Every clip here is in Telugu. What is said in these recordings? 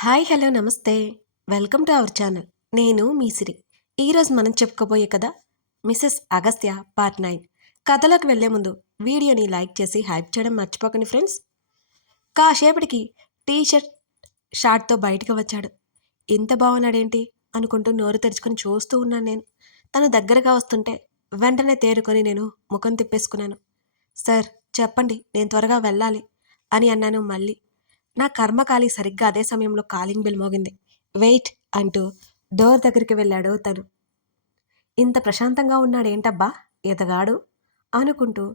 హాయ్ హలో నమస్తే. Welcome to our channel. నేను మీ సిరి. ఈరోజు మనం చెప్పుకోబోయే కథ మిసెస్ అగస్త్య పార్ట్ 9. కథలోకి వెళ్లే ముందు వీడియోని లైక్ చేసి హైప్ చేయడం మర్చిపోకండి ఫ్రెండ్స్. కాసేపటికి టీ షర్ట్ షార్ట్తో బయటకు వచ్చాడు. ఇంత బాగున్నాడేంటి అనుకుంటూ నోరు తెరుచుకొని చూస్తూ ఉన్నాను నేను. తను దగ్గరగా వస్తుంటే వెంటనే తేరుకొని నేను ముఖం తిప్పేసుకున్నాను. సార్ చెప్పండి, నేను త్వరగా వెళ్ళాలి అని అన్నాను మళ్ళీ. నా కర్మకాలి సరిగ్గా అదే సమయంలో కాలింగ్ బెల్ మోగింది. వెయిట్ అంటూ డోర్ దగ్గరికి వెళ్ళాడు తను. ఇంత ప్రశాంతంగా ఉన్నాడేంటబ్బా ఎతగాడు అనుకుంటూ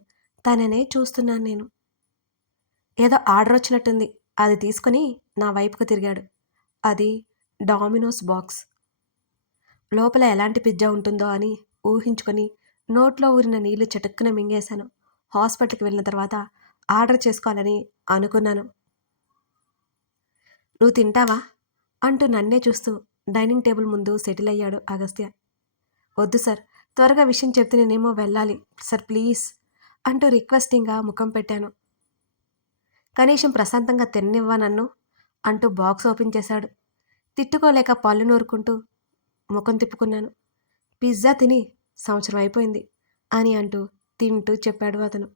తననే చూస్తున్నాను నేను. ఏదో ఆర్డర్ వచ్చినట్టుంది. అది తీసుకుని నా వైపుకు తిరిగాడు. అది డామినోస్ బాక్స్. లోపల ఎలాంటి పిజ్జా ఉంటుందో అని ఊహించుకొని నోట్లో ఊరిన నీళ్లు చటుక్కున మింగేశాను. హాస్పిటల్కి వెళ్ళిన తర్వాత ఆర్డర్ చేసుకోవాలని అనుకున్నాను. నువ్వు తింటావా అంటూ నన్నే చూస్తూ డైనింగ్ టేబుల్ ముందు సెటిల్ అయ్యాడు అగస్త్య. వద్దు సార్, త్వరగా విషయం చెప్తే నేనేమో వెళ్ళాలి సార్ ప్లీజ్ అంటూ రిక్వెస్టింగ్గా ముఖం పెట్టాను. కనీసం ప్రశాంతంగా తిన్నివ్వా నన్ను అంటూ బాక్స్ ఓపెన్ చేశాడు. తిట్టుకోలేక పళ్ళు నూరుకుంటూ ముఖం తిప్పుకున్నాను. పిజ్జా తిని సంవత్సరం అయిపోయింది అని అంటూ తింటూ చెప్పాడు అతను.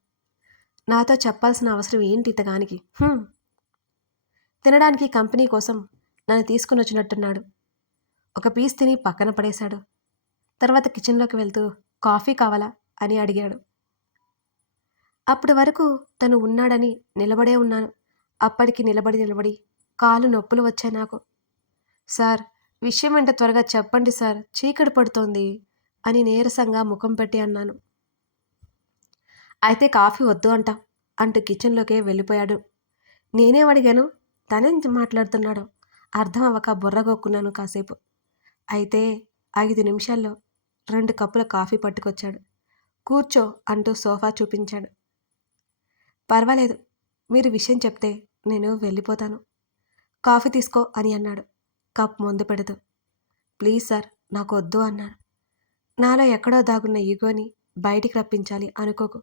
నాతో చెప్పాల్సిన అవసరం ఏంటి ఇతగానికి? తినడానికి కంపెనీ కోసం నన్ను తీసుకుని వచ్చినట్టున్నాడు. ఒక పీస్ తిని పక్కన పడేశాడు. తర్వాత కిచెన్లోకి వెళ్తూ కాఫీ కావాలా అని అడిగాడు. అప్పటి వరకు తను ఉన్నాడని నిలబడే ఉన్నాను. అప్పటికి నిలబడి కాళ్ళు నొప్పులు వచ్చాయి నాకు. సార్, విషయం ఏంటో త్వరగా చెప్పండి సార్, చీకటి పడుతోంది అని నీరసంగా ముఖం పెట్టి అన్నాను. అయితే కాఫీ వద్దు అంటూ కిచెన్లోకే వెళ్ళిపోయాడు. నేనేం అడిగాను, తనేం మాట్లాడుతున్నాడో అర్థం అవ్వక బుర్రగొక్కున్నాను కాసేపు. అయితే 5 నిమిషాల్లో 2 కప్పుల కాఫీ పట్టుకొచ్చాడు. కూర్చో అంటూ సోఫా చూపించాడు. పర్వాలేదు, మీరు విషయం చెప్తే నేను వెళ్ళిపోతాను. కాఫీ తీసుకో అని అన్నాడు కప్ ముందు పెడుతూ. ప్లీజ్ సార్, నాకు వద్దు అన్నాను. నాలో ఎక్కడో దాగున్న ఈగోని బయటికి రప్పించాలి అనుకోకు,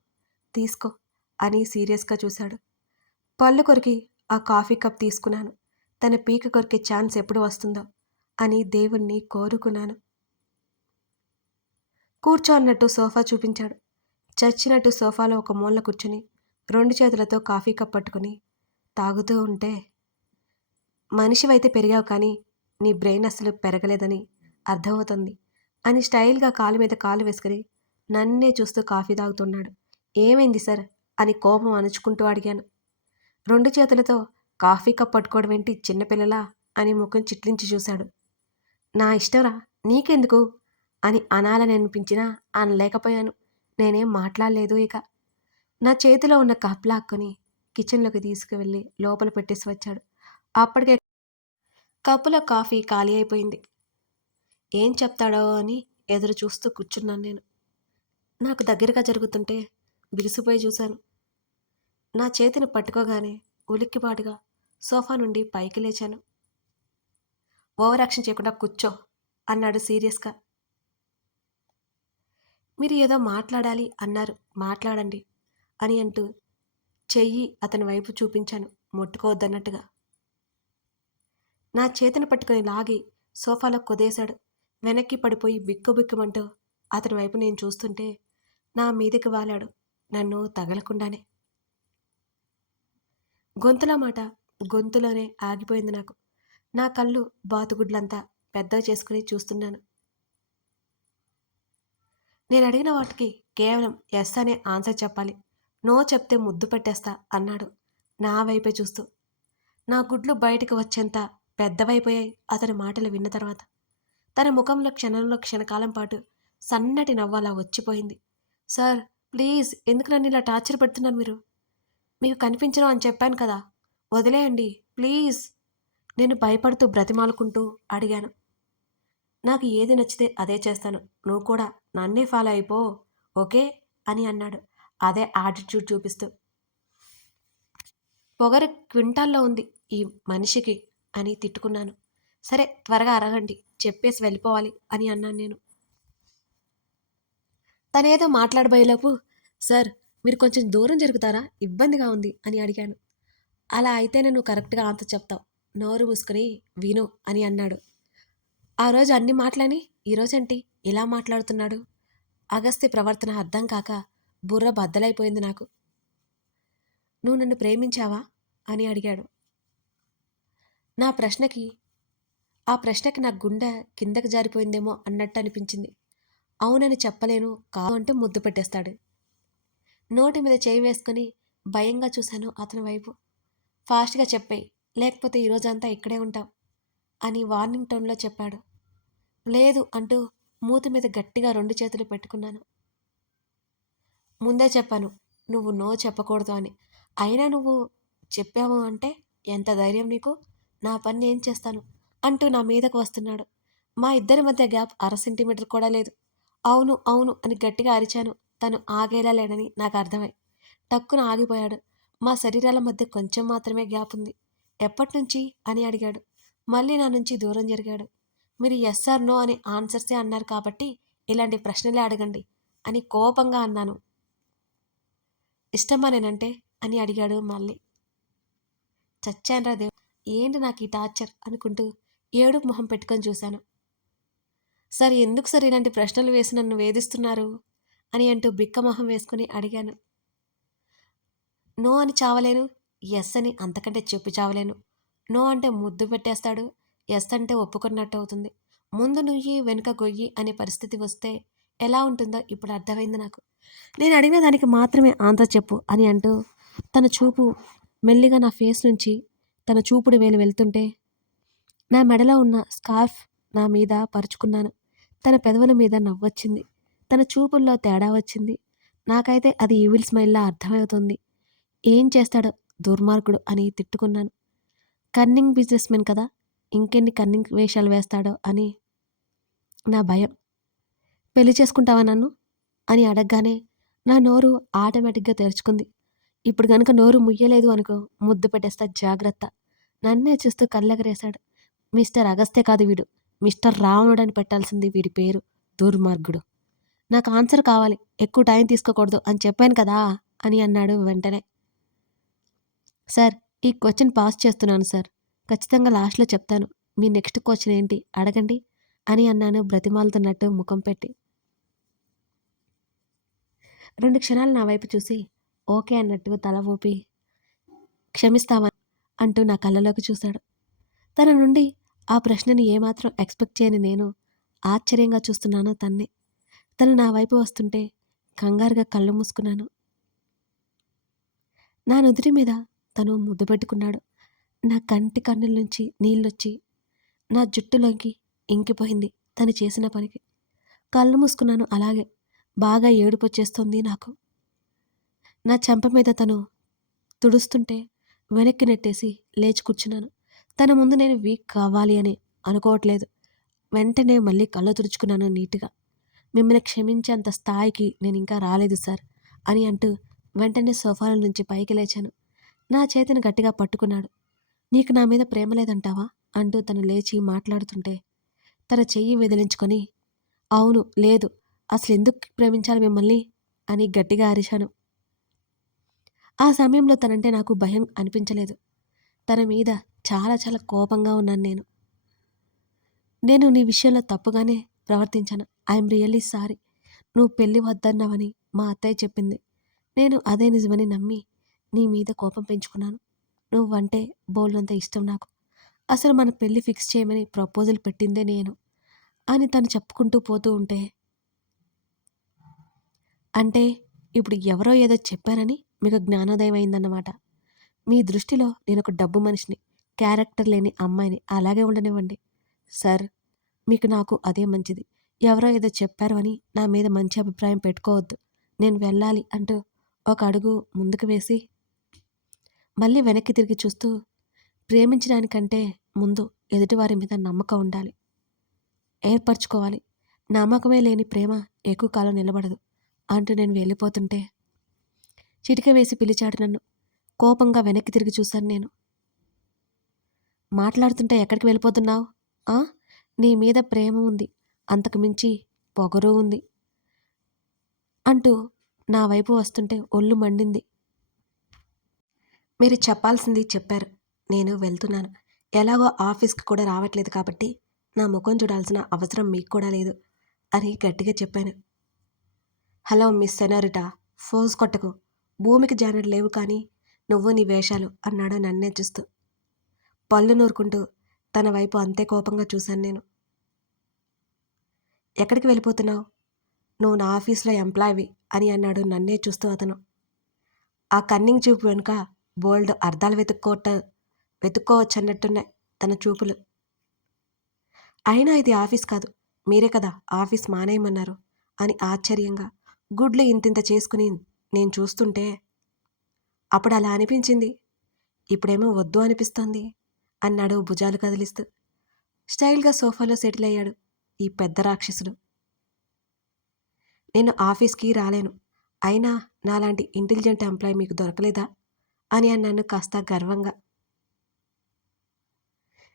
తీసుకో అని సీరియస్గా చూశాడు. పళ్ళు కొరికి ఆ కాఫీ కప్ తీసుకున్నాను. తన పీక కొరికే ఛాన్స్ ఎప్పుడు వస్తుందో అని దేవుణ్ణి కోరుకున్నాను. కూర్చో అన్నట్టు సోఫా చూపించాడు. చచ్చినట్టు సోఫాలో ఒక మూల కూర్చుని 2 చేతులతో కాఫీ కప్ పట్టుకుని తాగుతూ ఉంటే, మనిషివైతే పెరిగావు కానీ నీ బ్రెయిన్ అసలు పెరగలేదని అర్థమవుతుంది అని స్టైల్గా కాలు మీద కాలు వేసుకుని నన్నే చూస్తూ కాఫీ తాగుతున్నాడు. ఏమైంది సార్ అని కోపం అణుచుకుంటూ అడిగాను. 2 చేతులతో కాఫీ కప్ పట్టుకోవడం ఏంటి చిన్నపిల్లలా అని ముఖం చిట్లించి చూశాడు. నా ఇష్టంరా, నీకెందుకు అని అనాలని అనిపించినా అనలేకపోయాను. నేనేం మాట్లాడలేదు. ఇక నా చేతిలో ఉన్న కప్ లాక్కొని కిచెన్లోకి తీసుకువెళ్ళి లోపల పెట్టేసి వచ్చాడు. అప్పటికే కప్పులో కాఫీ ఖాళీ అయిపోయింది. ఏం చెప్తాడో అని ఎదురు చూస్తూ కూర్చున్నాను నేను. నాకు దగ్గరగా జరుగుతుంటే బిగుసిపోయి చూశాను. నా చేతిని పట్టుకోగానే ఉలిక్కిపాటుగా సోఫా నుండి పైకి లేచాను. ఓవర్ యాక్షన్ చేయకుండా కూర్చో అన్నాడు సీరియస్గా. మీరు ఏదో మాట్లాడాలి అన్నారు, మాట్లాడండి అని అంటూ చెయ్యి అతని వైపు చూపించాను ముట్టుకోవద్దన్నట్టుగా. నా చేతిని పట్టుకుని లాగి సోఫాలో కుదేశాడు. వెనక్కి పడిపోయి బిక్కుబిక్కుమంటూ అతని వైపు నేను చూస్తుంటే నా మీదకి వాలాడు, నన్ను తగలకుండానే. గొంతులో మాట గొంతులోనే ఆగిపోయింది నాకు. నా కళ్ళు బాతుగుడ్లంతా పెద్దగా చేసుకుని చూస్తున్నాను. నేను అడిగిన వాటికి కేవలం ఎస్ అనే ఆన్సర్ చెప్పాలి, నో చెప్తే ముద్దు పెట్టేస్తా అన్నాడు నా వైపే చూస్తూ. నా గుడ్లు బయటకు వచ్చేంత పెద్దవైపోయాయి అతని మాటలు విన్న తర్వాత. తన ముఖంలో క్షణకాలం పాటు సన్నటి నవ్వు అలా వచ్చిపోయింది. సార్ ప్లీజ్, ఎందుకు నన్ను ఇలా టార్చర్ పెడుతున్నారు మీరు? మీకు కనిపించను అని చెప్పాను కదా, వదిలేయండి ప్లీజ్. నేను భయపడుతూ బ్రతిమాలుకుంటూ అడిగాను. నాకు ఏది నచ్చితే అదే చేస్తాను, నువ్వు కూడా నన్నే ఫాలో అయిపో, ఓకే అని అన్నాడు అదే యాటిట్యూడ్ చూపిస్తూ. పొగరు క్వింటాల్లో ఉంది ఈ మనిషికి అని తిట్టుకున్నాను. సరే త్వరగా అరగండి, చెప్పేసి వెళ్ళిపోవాలి అని అన్నాను నేను. తనేదో మాట్లాడబోయేలోపు, సార్ మీరు కొంచెం దూరం జరుగుతారా, ఇబ్బందిగా ఉంది అని అడిగాను. అలా అయితేనే నువ్వు కరెక్ట్గా ఆన్సర్ చెప్తావు, నోరు మూసుకుని విను అని అన్నాడు. ఆ రోజు అన్ని మాటలని ఈరోజేంటి ఇలా మాట్లాడుతున్నాడు? అగస్త్య ప్రవర్తన అర్థం కాక బుర్ర బద్దలైపోయింది నాకు. నువ్వు నన్ను ప్రేమించావా అని అడిగాడు. నా ప్రశ్నకి ఆ ప్రశ్నకి నా గుండె కిందకి జారిపోయిందేమో అన్నట్టు అనిపించింది. అవునని చెప్పలేను, కాదు అంటే ముద్దు పెట్టేస్తాడు. నోటి మీద చేయి వేసుకుని భయంగా చూశాను అతని వైపు. ఫాస్ట్గా చెప్పేయి, లేకపోతే ఈరోజంతా ఇక్కడే ఉంటావు అని వార్నింగ్ టోన్లో చెప్పాడు. లేదు అంటూ మూతి మీద గట్టిగా 2 చేతులు పెట్టుకున్నాను. ముందే చెప్పాను నువ్వు నో చెప్పకూడదు అని. అయినా నువ్వు చెప్పావు అంటే ఎంత ధైర్యం నీకు? నా పని నేను చేస్తాను అంటూ నా మీదకు వస్తున్నాడు. మా ఇద్దరి మధ్య గ్యాప్ 1/2 సెంటీమీటర్ కూడా లేదు. అవును అవును అని గట్టిగా అరిచాను. తను ఆగేలా లేడని నాకు అర్థమై టక్కున ఆగిపోయాడు. మా శరీరాల మధ్య కొంచెం మాత్రమే గ్యాప్ ఉంది. ఎప్పటినుంచి అని అడిగాడు. మళ్ళీ నా నుంచి దూరం జరిగాడు. మీరు ఎస్ ఆర్ నో అని ఆన్సర్సే అన్నారు కాబట్టి ఇలాంటి ప్రశ్నలే అడగండి అని కోపంగా అన్నాను. ఇష్టమా నేనంటే అని అడిగాడు మళ్ళీ. చచ్చాన్రా దేవ్, ఏంటి నాకు ఈ టార్చర్ అనుకుంటూ ఏడుపు మొహం పెట్టుకొని చూశాను. సార్ ఎందుకు సార్ ఇలాంటి ప్రశ్నలు వేసి నన్ను వేధిస్తున్నారు అని అంటూ బిక్కమొహం వేసుకుని అడిగాను. నో అని చావలేను, ఎస్ అని అంతకంటే చెప్పి చావలేను. నో అంటే ముద్దు పెట్టేస్తాడు, ఎస్ అంటే ఒప్పుకున్నట్టు అవుతుంది. ముందు నుయ్యి వెనుక గొయ్యి అనే పరిస్థితి వస్తే ఎలా ఉంటుందో ఇప్పుడు అర్థమైంది నాకు. నేను అడిగిన దానికి మాత్రమే ఆన్సర్ చెప్పు అని అంటూ తన చూపు మెల్లిగా నా ఫేస్ నుంచి తన చూపుడు వేలు వెళ్తుంటే నా మెడలో ఉన్న స్కార్ఫ్ నా మీద పరుచుకున్నాను. తన పెదవుల మీద నవ్వొచ్చింది. తన చూపుల్లో తేడా వచ్చింది. నాకైతే అది ఈవిల్ స్మైల్లా అర్థమవుతుంది. ఏం చేస్తాడో దుర్మార్గుడు అని తిట్టుకున్నాను. కన్నింగ్ బిజినెస్ మెన్ కదా, ఇంకెన్ని కన్నింగ్ వేషాలు వేస్తాడో అని నా భయం. పెళ్లి చేసుకుంటావా నన్ను అని అడగగానే నా నోరు ఆటోమేటిక్గా తెరుచుకుంది. ఇప్పుడు గనుక నోరు ముయ్యలేదు అనుకో ముద్దు పెట్టేస్తా, జాగ్రత్త. నన్నే చూస్తూ కళ్ళెగరేశాడు. మిస్టర్ అగస్త్య కాదు వీడు, మిస్టర్ రావణుడు అని పెట్టాల్సింది వీడి పేరు. దుర్మార్గుడు. నాకు ఆన్సర్ కావాలి, ఎక్కువ టైం తీసుకోకూడదు అని చెప్పాను కదా అని అన్నాడు వెంటనే. సార్ ఈ క్వశ్చన్ పాస్ చేస్తున్నాను సార్, ఖచ్చితంగా లాస్ట్లో చెప్తాను. మీ నెక్స్ట్ క్వశ్చన్ ఏంటి అడగండి అని అన్నాను బ్రతిమాలుతున్నట్టు ముఖం పెట్టి. 2 క్షణాలు నా వైపు చూసి ఓకే అన్నట్టు తల ఊపి క్షమిస్తావా అంటూ నా కళ్ళలోకి చూశాడు. తన నుండి ఆ ప్రశ్నని ఏమాత్రం ఎక్స్పెక్ట్ చేయని నేను ఆశ్చర్యంగా చూస్తున్నాను తన్ని. తను నా వైపు వస్తుంటే కంగారుగా కళ్ళు మూసుకున్నాను. నా నుదుటి మీద తను ముద్దు పెట్టుకున్నాడు. నా కంటి కన్నుల నుంచి నీళ్ళొచ్చి నా జుట్టులోకి ఇంకిపోయింది తను చేసిన పనికి. కళ్ళు మూసుకున్నాను అలాగే. బాగా ఏడుపు వచ్చేస్తుంది నాకు. నా చెంప మీద తను తుడుస్తుంటే వెనక్కి నెట్టేసి లేచి కూర్చున్నాను. తన ముందు నేను వీక్ కావాలి అని అనుకోవట్లేదు. వెంటనే మళ్ళీ కళ్ళు తుడుచుకున్నాను నీట్గా. మిమ్మల్ని క్షమించేంత స్థాయికి నేను ఇంకా రాలేదు సార్ అని అంటూ వెంటనే సోఫాల నుంచి పైకి లేచాను. నా చేతిని గట్టిగా పట్టుకున్నాడు. నీకు నా మీద ప్రేమ లేదంటావా అంటూ తను లేచి మాట్లాడుతుంటే తన చెయ్యి విదిలించుకొని అవును లేదు, అసలు ఎందుకు ప్రేమించాలి మిమ్మల్ని అని గట్టిగా అరిశాను. ఆ సమయంలో తనంటే నాకు భయం అనిపించలేదు. తన మీద చాలా చాలా కోపంగా ఉన్నాను నేను. నేను నీ విషయంలో తప్పుగానే ప్రవర్తించాను. I'm really sorry. నువ్వు పెళ్ళి వద్దన్నావని మా అత్తయ్య చెప్పింది. నేను అదే నిజమని నమ్మి నీ మీద కోపం పెంచుకున్నాను. నువ్వంటే బోల్డంత ఇష్టం నాకు. అసలు మన పెళ్ళి ఫిక్స్ చేయమని ప్రపోజల్ పెట్టిందే నేను అని తను చెప్పుకుంటూ పోతూ ఉంటే, అంటే ఇప్పుడు ఎవరో ఏదో చెప్పారని మీకు జ్ఞానోదయం అయిందన్నమాట. మీ దృష్టిలో నేను ఒక డబ్బు మనిషిని, క్యారెక్టర్ లేని అమ్మాయిని. అలాగే ఉండనివ్వండి సార్, మీకు నాకు అదే మంచిది. ఎవరో ఏదో చెప్పారు అని నా మీద మంచి అభిప్రాయం పెట్టుకోవద్దు. నేను వెళ్ళాలి అంటూ ఒక అడుగు ముందుకు వేసి మళ్ళీ వెనక్కి తిరిగి చూస్తూ, ప్రేమించడానికంటే ముందు ఎదుటివారి మీద నమ్మకం ఉండాలి, ఏర్పరచుకోవాలి. నమ్మకమే లేని ప్రేమ ఎక్కువ కాలం నిలబడదు అంటూ నేను వెళ్ళిపోతుంటే చిటిక వేసి పిలిచాడు నన్ను. కోపంగా వెనక్కి తిరిగి చూశాను నేను. మాట్లాడుతుంటే ఎక్కడికి వెళ్ళిపోతున్నావు? నీ మీద ప్రేమ ఉంది, అంతకు మించి పొగరు ఉంది అంటూ నా వైపు వస్తుంటే ఒళ్ళు మండింది. మీరు చెప్పాల్సింది చెప్పారు, నేను వెళ్తున్నాను. ఎలాగో ఆఫీస్కి కూడా రావట్లేదు కాబట్టి నా ముఖం చూడాల్సిన అవసరం మీకు కూడా లేదు అని గట్టిగా చెప్పాను. హలో మిస్ సెనోరిటా, ఫోజ్ కొట్టకు. భూమికి జానడు లేవు కానీ నువ్వు నీ వేషాలు అన్నాడు నన్నే చూస్తూ. పళ్ళు నూరుకుంటూ తన వైపు అంతే కోపంగా చూశాను నేను. ఎక్కడికి వెళ్ళిపోతున్నావు? నువ్వు నా ఆఫీస్లో ఎంప్లాయీవి అని అన్నాడు నన్నే చూస్తూ అతను. ఆ కన్నింగ్ చూపు వెనుక బోల్డ్ అర్థాలు వెతుక్కోవచ్చన్నట్టున్నాయి తన చూపులు. అయినా ఇది ఆఫీస్ కాదు, మీరే కదా ఆఫీస్ మానేయమన్నారు అని ఆశ్చర్యంగా గుడ్లు ఇంతింత చేసుకుని నేను చూస్తుంటే అప్పుడు అలా అనిపించింది, ఇప్పుడేమో వద్దు అనిపిస్తోంది అన్నాడు భుజాలు కదిలిస్తూ. స్టైల్గా సోఫాలో సెటిల్ అయ్యాడు ఈ పెద్ద రాక్షసుడు. నేను ఆఫీస్కి రాలేను, అయినా నాలాంటి ఇంటెలిజెంట్ ఎంప్లాయ్ మీకు దొరకలేదా అని అన్నాను కాస్త గర్వంగా.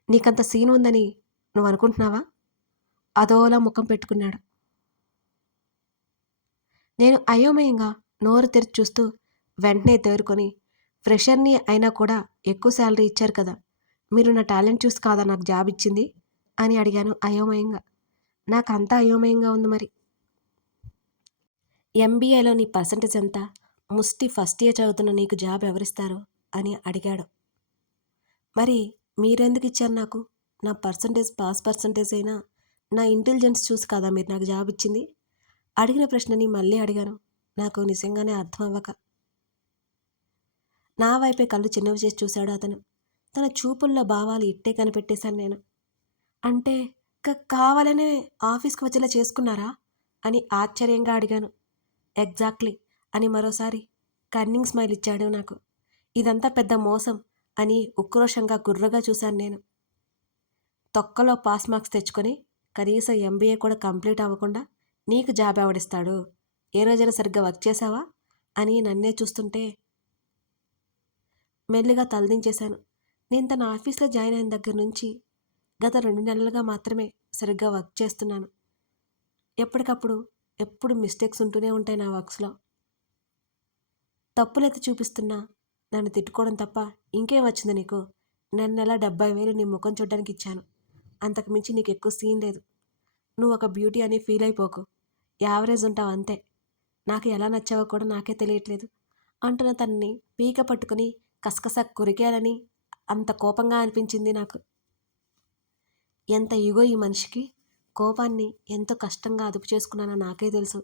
నీకంత సీన్ ఉందని నువ్వు అనుకుంటున్నావా? అదోలా ముఖం పెట్టుకున్నాడు. నేను అయోమయంగా నోరు తెరిచి చూస్తూ వెంటనే తేరుకొని, ఫ్రెషర్ని అయినా కూడా ఎక్కువ శాలరీ ఇచ్చారు కదా, మీరు నా టాలెంట్ చూసి కాదా నాకు జాబ్ ఇచ్చింది అని అడిగాను అయోమయంగా. నాకంతా అయోమయంగా ఉంది మరి. ఎంబీఏలో నీ పర్సంటేజ్ ఎంత? ముష్టి ఫస్ట్ ఇయర్ చదువుతున్న నీకు జాబ్ ఎవరిస్తారు అని అడిగాడు. మరి మీరెందుకు ఇచ్చారు నాకు? నా పర్సంటేజ్ పాస్ పర్సంటేజ్ అయినా నా ఇంటెలిజెన్స్ చూసి కదా మీరు నాకు జాబ్ ఇచ్చింది. అడిగిన ప్రశ్నని మళ్ళీ అడిగాను, నాకు నిజంగానే అర్థం అవ్వక. నా వైపే కళ్ళు చిన్నవి చేసి చూశాడు అతను. తన చూపుల్లో భావాలు ఇట్టే కనిపెట్టేశాను నేను. అంటే కావాలనే ఆఫీస్కి వచ్చేలా చేసుకున్నారా అని ఆశ్చర్యంగా అడిగాను. ఎగ్జాక్ట్లీ అని మరోసారి కన్నింగ్ స్మైల్ ఇచ్చాడు నాకు. ఇదంతా పెద్ద మోసం అని ఉక్రోషంగా గుర్రగా చూశాను నేను. తొక్కలో పాస్ మార్క్స్ తెచ్చుకొని కనీసం ఎంబీఏ కూడా కంప్లీట్ అవ్వకుండా నీకు జాబ్ ఎవడిస్తాడు? ఏ రోజైనా సరిగ్గా వర్క్ చేసావా అని నన్నే చూస్తుంటే మెల్లిగా తలదించేశాను. నేను తన ఆఫీస్లో జాయిన్ అయిన దగ్గర నుంచి గత 2 నెలలుగా మాత్రమే సరిగ్గా వర్క్ చేస్తున్నాను. ఎప్పటికప్పుడు ఎప్పుడు మిస్టేక్స్ ఉంటూనే ఉంటాయి నా వర్క్స్లో. తప్పులెత్తి చూపిస్తున్నా నన్ను తిట్టుకోవడం తప్ప ఇంకేం వచ్చింది నీకు? నెల 70,000 నీ ముఖం చూడ్డానికి ఇచ్చాను, అంతకుమించి నీకు ఎక్కువ సీన్ లేదు. నువ్వు ఒక బ్యూటీ అని ఫీల్ అయిపోకు, యావరేజ్ ఉంటావు అంతే. నాకు ఎలా నచ్చావో కూడా నాకే తెలియట్లేదు అంటున్న తనని పీక పట్టుకుని కసకస కొరికేయాలని అంత కోపంగా అనిపించింది నాకు. ఎంత ఈగో ఈ మనిషికి! కోపాన్ని ఎంతో కష్టంగా అదుపు చేసుకున్నానో నాకే తెలుసు.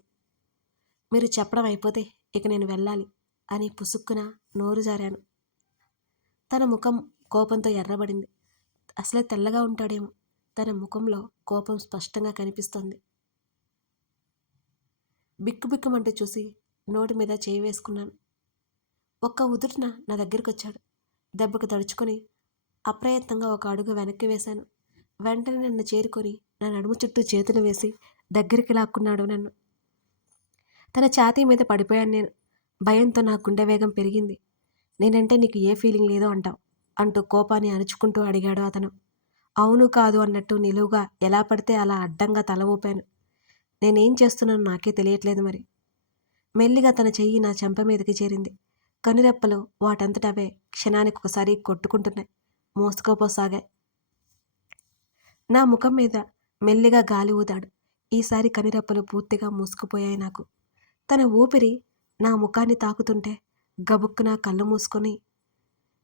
మీరు చెప్పడం అయిపోతే ఇక నేను వెళ్ళాలి అని పుసుక్కున నోరు జారాను. తన ముఖం కోపంతో ఎర్రబడింది. అసలే తెల్లగా ఉంటాడేమో, తన ముఖంలో కోపం స్పష్టంగా కనిపిస్తోంది. బిక్కుబిక్కుమంటూ చూసి నోటి మీద చేయి వేసుకున్నాను. ఒక్క ఉదుటిన నా దగ్గరికి వచ్చాడు. దెబ్బకు తడుచుకొని అప్రయత్నంగా ఒక అడుగు వెనక్కి వేశాను. వెంటనే నన్ను చేరుకొని నా నడుము చుట్టూ చేతులు వేసి దగ్గరికి లాక్కున్నాడు నన్ను. తన ఛాతీ మీద పడిపోయాను నేను. భయంతో నా గుండె వేగం పెరిగింది. నేనంటే నీకు ఏ ఫీలింగ్ లేదో అంటావు అంటూ కోపాన్ని అణుచుకుంటూ అడిగాడు అతను. అవును కాదు అన్నట్టు నిలువుగా ఎలా పడితే అలా అడ్డంగా తల ఊపాను. నేనేం చేస్తున్నానో నాకే తెలియట్లేదు మరి. మెల్లిగా తన చెయ్యి నా చెంప మీదకి చేరింది. కనురెప్పలు వాటంతటవే క్షణానికి ఒకసారి కొట్టుకుంటున్నాయి, మోసుకోపోసాగాయి. నా ముఖం మీద మెల్లిగా గాలి ఊదాడు. ఈసారి కనురెప్పలు పూర్తిగా మూసుకుపోయాయి నాకు. తన ఊపిరి నా ముఖాన్ని తాకుతుంటే గబుక్కున కళ్ళు మూసుకొని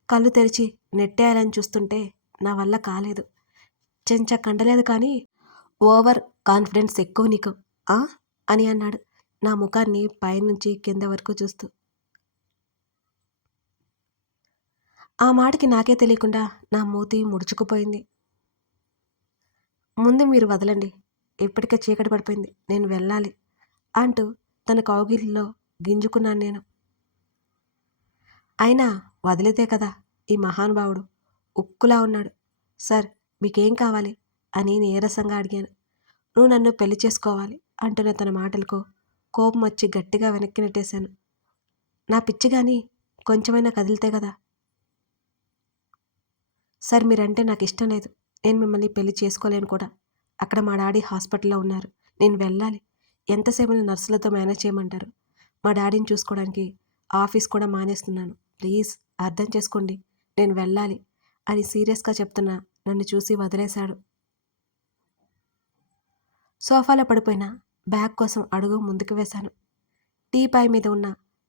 కళ్ళు తెరిచి నెట్టేయాలని చూస్తుంటే నా వల్ల కాలేదు. చెంచా కండలేదు కానీ ఓవర్ కాన్ఫిడెన్స్ ఎక్కువ నీకు అని అన్నాడు నా ముఖాన్ని పైనుంచి కింద వరకు చూస్తూ. ఆ మాటకి నాకే తెలియకుండా నా మూతి ముడుచుకుపోయింది. ముందు మీరు వదలండి, ఇప్పటికే చీకటి పడిపోయింది, నేను వెళ్ళాలి అంటూ తన కౌగిలిలో గింజుకున్నాను నేను. అయినా వదిలితే కదా ఈ మహానుభావుడు ఉక్కులా ఉన్నాడు. సార్ మీకేం కావాలి అని నీరసంగా అడిగాను. నువ్వు నన్ను పెళ్లి చేసుకోవాలి అంటున్న తన మాటలకు కోపం వచ్చి గట్టిగా వెనక్కి నెట్టేశాను. నా పిచ్చి కానీ కొంచెమైనా కదిలితే కదా. సార్ మీరంటే నాకు ఇష్టం లేదు, నేను మిమ్మల్ని పెళ్లి చేసుకోలేను కూడా. అక్కడ మా డాడీ హాస్పిటల్లో ఉన్నారు, నేను వెళ్ళాలి. ఎంతసేపు నర్సులతో మేనేజ్ చేయమంటారు? మా డాడీని చూసుకోవడానికి ఆఫీస్ కూడా మానేస్తున్నాను. ప్లీజ్ అర్థం చేసుకోండి, నేను వెళ్ళాలి అని సీరియస్గా చెప్తున్నా నన్ను చూసి వదిలేశాడు. సోఫాలో పడిపోయిన బ్యాగ్ కోసం అడుగు ముందుకు వేశాను. టీపాయ్ మీద ఉన్న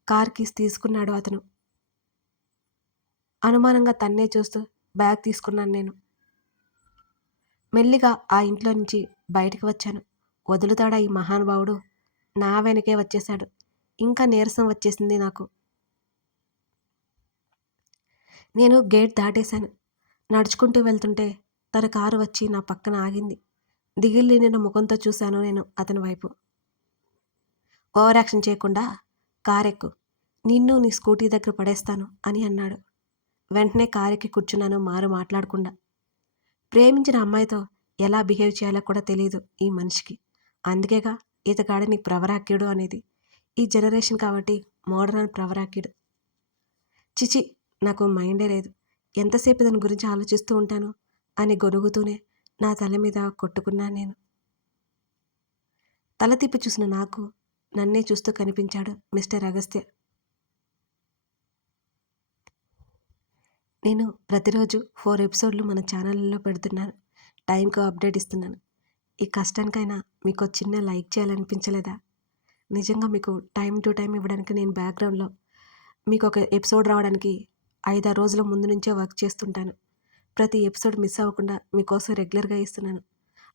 కార్ కీస్ తీసుకున్నాడు అతను. అనుమానంగా తన్నే చూస్తూ బ్యాగ్ తీసుకున్నాను నేను. మెల్లిగా ఆ ఇంట్లో నుంచి బయటికి వచ్చాను. వదులుతాడా ఈ మహానుభావుడు? నా వెనకే వచ్చేశాడు. ఇంకా నీరసం వచ్చేసింది నాకు. నేను గేట్ దాటేశాను. నడుచుకుంటూ వెళ్తుంటే తన కారు వచ్చి నా పక్కన ఆగింది. దిగిలి నిన్న ముఖంతో చూశాను నేను అతని వైపు. ఓవర్ యాక్షన్ చేయకుండా కారెక్కు, నిన్ను నీ స్కూటీ దగ్గర పడేస్తాను అని అన్నాడు. వెంటనే కారెక్కి కూర్చున్నాను మారు మాట్లాడకుండా. ప్రేమించిన అమ్మాయితో ఎలా బిహేవ్ చేయాలో కూడా తెలియదు ఈ మనిషికి. అందుకేగా ఇతగాడి నీకు ప్రవరాక్యుడు అనేది. ఈ జనరేషన్ కాబట్టి మోడర్న్ ప్రవరాక్యుడు. చిచి, నాకు మైండే లేదు. ఎంతసేపు దాని గురించి ఆలోచిస్తూ ఉంటాను అని గొనుగుతూనే నా తల మీద కొట్టుకున్నాను నేను. తల తిప్పి చూసిన నాకు నన్నే చూస్తూ కనిపించాడు మిస్టర్ అగస్త్య. నేను ప్రతిరోజు 4 ఎపిసోడ్లు మన ఛానల్లో పెడుతున్నాను. టైంకు అప్డేట్ ఇస్తున్నాను. ఈ కష్టానికైనా మీకు చిన్న లైక్ చేయాలనిపించలేదా? నిజంగా మీకు టైం టు టైం ఇవ్వడానికి నేను బ్యాక్గ్రౌండ్లో మీకు ఒక ఎపిసోడ్ రావడానికి 5-6 రోజుల ముందు నుంచే వర్క్ చేస్తుంటాను. ప్రతి ఎపిసోడ్ మిస్ అవ్వకుండా మీకోసం రెగ్యులర్గా ఇస్తున్నాను.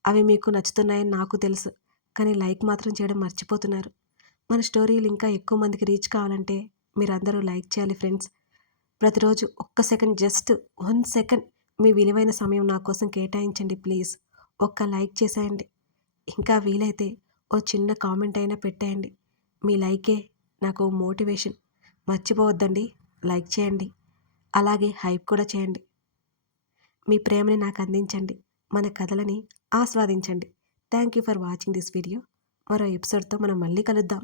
అవి మీకు నచ్చుతున్నాయని నాకు తెలుసు. కానీ లైక్ మాత్రం చేయడం మర్చిపోతున్నారు. మన స్టోరీలు ఇంకా ఎక్కువ మందికి రీచ్ కావాలంటే మీరందరూ లైక్ చేయాలి ఫ్రెండ్స్. ప్రతిరోజు ఒక్క సెకండ్, జస్ట్ 1 సెకండ్ మీ విలువైన సమయం నా కోసం కేటాయించండి ప్లీజ్. ఒక్క లైక్ చేసేయండి. ఇంకా వీలైతే ఓ చిన్న కామెంట్ అయినా పెట్టేయండి. మీ లైకే నాకు మోటివేషన్. మర్చిపోవద్దండి, లైక్ చేయండి. అలాగే హైప్ కూడా చేయండి. మీ ప్రేమని నాకు అందించండి. మన కథలని ఆస్వాదించండి. Thank you for watching this video. మరో ఎపిసోడ్తో మనం మళ్ళీ కలుద్దాం.